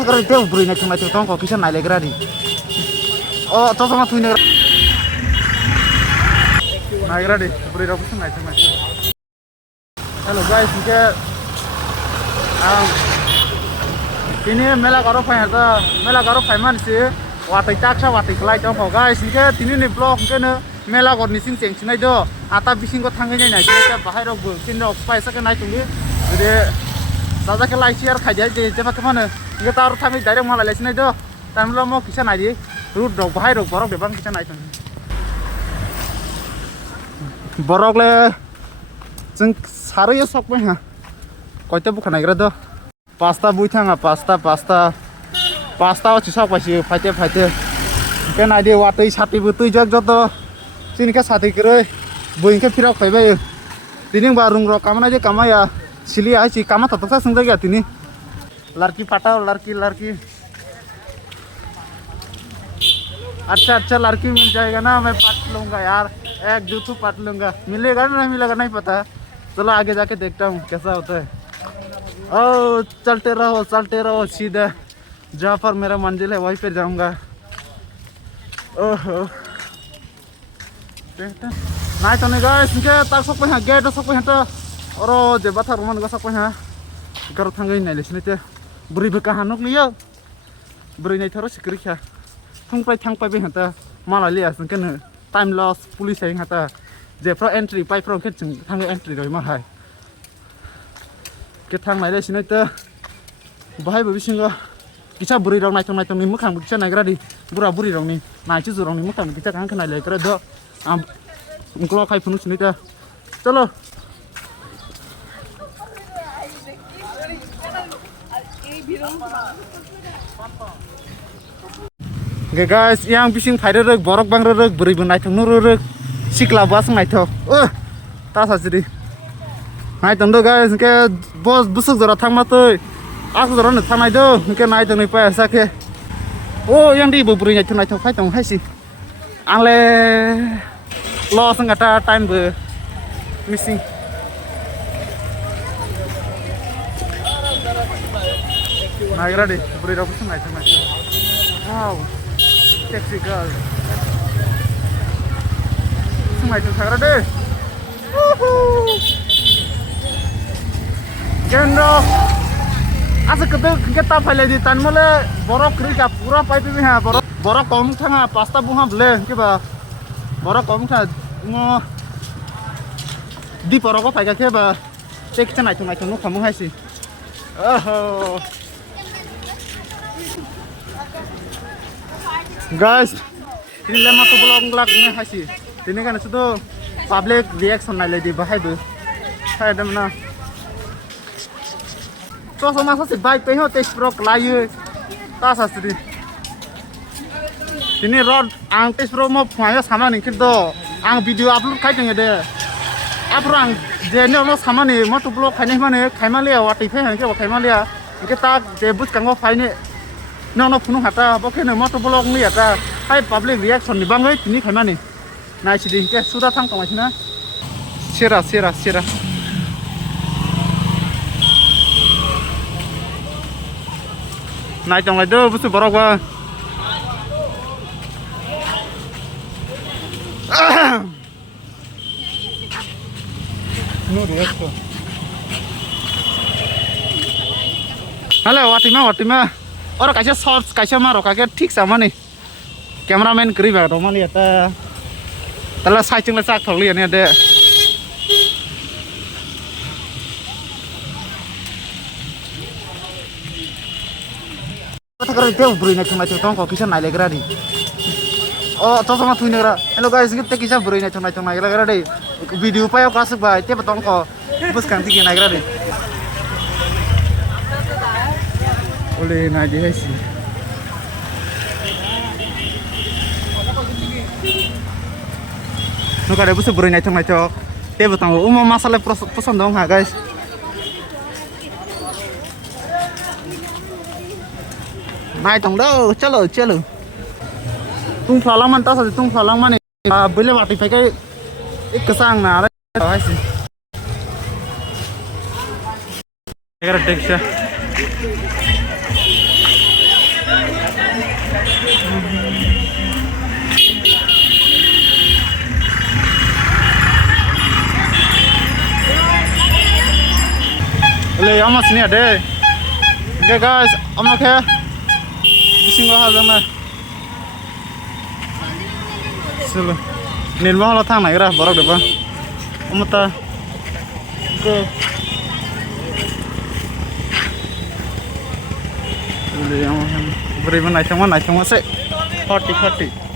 थाग्रा इते बुरैनाय थांनाय तंखौ किसा नायलायग्रा रि अ तो जमा थुइनो नायग्रा रि बुरै रावबो थांनाय हेलो गाइस इनके ini mela karo faimani watai taksa watai kelai tongkau guys ini tini ni blog kene mela kor nising cengsinai do ata bising ko thangai nai nai bahai rok bu tin rok paisa ke nai tungi jadi saja ke lai share khai dia je jema kemana ini taruh thangai direct malai lesinai do time lo mau kisa nai di root rok bahai rok borok bebang kisa nai tungi borok le jeng sarai sok me ha koite bukan nai do pasta buitanga pasta chi sok pasi faite ke nai de watai sati butui jak joto sini ke sati kroi buin ke phirak phaibai tining barung ro kamana je kamaya sili ai chi kama tatak sa sungda gya tini लड़की पटाओ लड़की अच्छा लड़की मिल जाएगा ना मैं पट लूंगा यार एक दो तो पट लूंगा मिलेगा ना नहीं मिलेगा नहीं पता चलो आगे जाके देखता हूँ कैसा होता है ओ चलते रहो सीधा जहाँ पर मेरा मंजिल है वहीं पे जाऊंगा ओहो नहीं तो नहीं गाइस इनके तक सब यहाँ गेट सब यहाँ तो और जे बात रोमान का सब यहाँ करो थांगे नहीं लेसने ते बुरी बेकाहा नक लियो बुरी नहीं थरो सिकरी क्या थांग पे भी हता माला लिया संकन टाइम लॉस पुलिस है हता जे फ्रो एंट्री पाइ फ्रो के थांगे एंट्री रही मा हाय के थांग नहीं लेसने ते बाहाय बबिसिंग किसा बुरी रंग नायथं नि मोखां किसा नायग्रा दि बुरी रंग नि नायचि जुरं नि मोखां किसा कां खोनाय लेग्रा द आम उनक्लो खाय फुनु सिनै दा चलो Okay guys, yang bising faida rek borok bang rek beri benai thong nur rek sikla bas ngai tho ta sa jiri nai tong do guys ke bos busuk jora thang ma toi ak jora ne thanai do ke nai tong ni pa sa ke yang di beri ngai thong nai tho phai tong hai si angle lo sang ta time be missing nai gra de beri ro busuk nai thong nai wow sexy girl semai tu sagra deh gendo asa kedek kita pale di tan mole borok kri ka pura pai pi ha borok kom thanga pasta buha ble ke ba borok kom tha ngo di borok ko pai ka ke ba tek chanai tu no khamu hai si guys ini lama tu belum ngelak ni hasil ini kan itu public reaction nai lagi bahai bu hai dah mana so sama sih baik pe ho test pro layu ta sasri ini rod ang test pro mau punya sama nih kita ang video upload kai tengah deh upload ang jenis lo sama nih mau tu blog kai nih mana kai malia wati pe hanya kai malia kita debut kanggo kai nih no phunu hata bokhe no moto blog ni ata hai public reaction ni bangai tini khaima ni nai siding ke suda thang tong na sera nai tong lai do busu borok ba no react halo watima और कैसे shorts कैसे मारो का ठीक sama nih cameraman keri banget roman lihat telah saya cenglet sak tholi ini ada kata kerja beri naik cenglet tong kok kisah naik legra di to sama tuh negra hello guys kita kisah beri naik cenglet naik legra di video pa yo kasih ba tiap tong kok bus kanti naik legra di boleh naik je sih. Nuka ada busu beri naik cok. Dia betang umum masalah pesan dong ha guys. Naik tong do, chalo. Tung falang man tas tung falang man boleh waktu pakai kesang na ada sih. Agar teksnya le ama sini ade okay guys ama ke bising ha jana sulu nilma hala thang nagira borok deba amata go le ama beriman naik sama se 40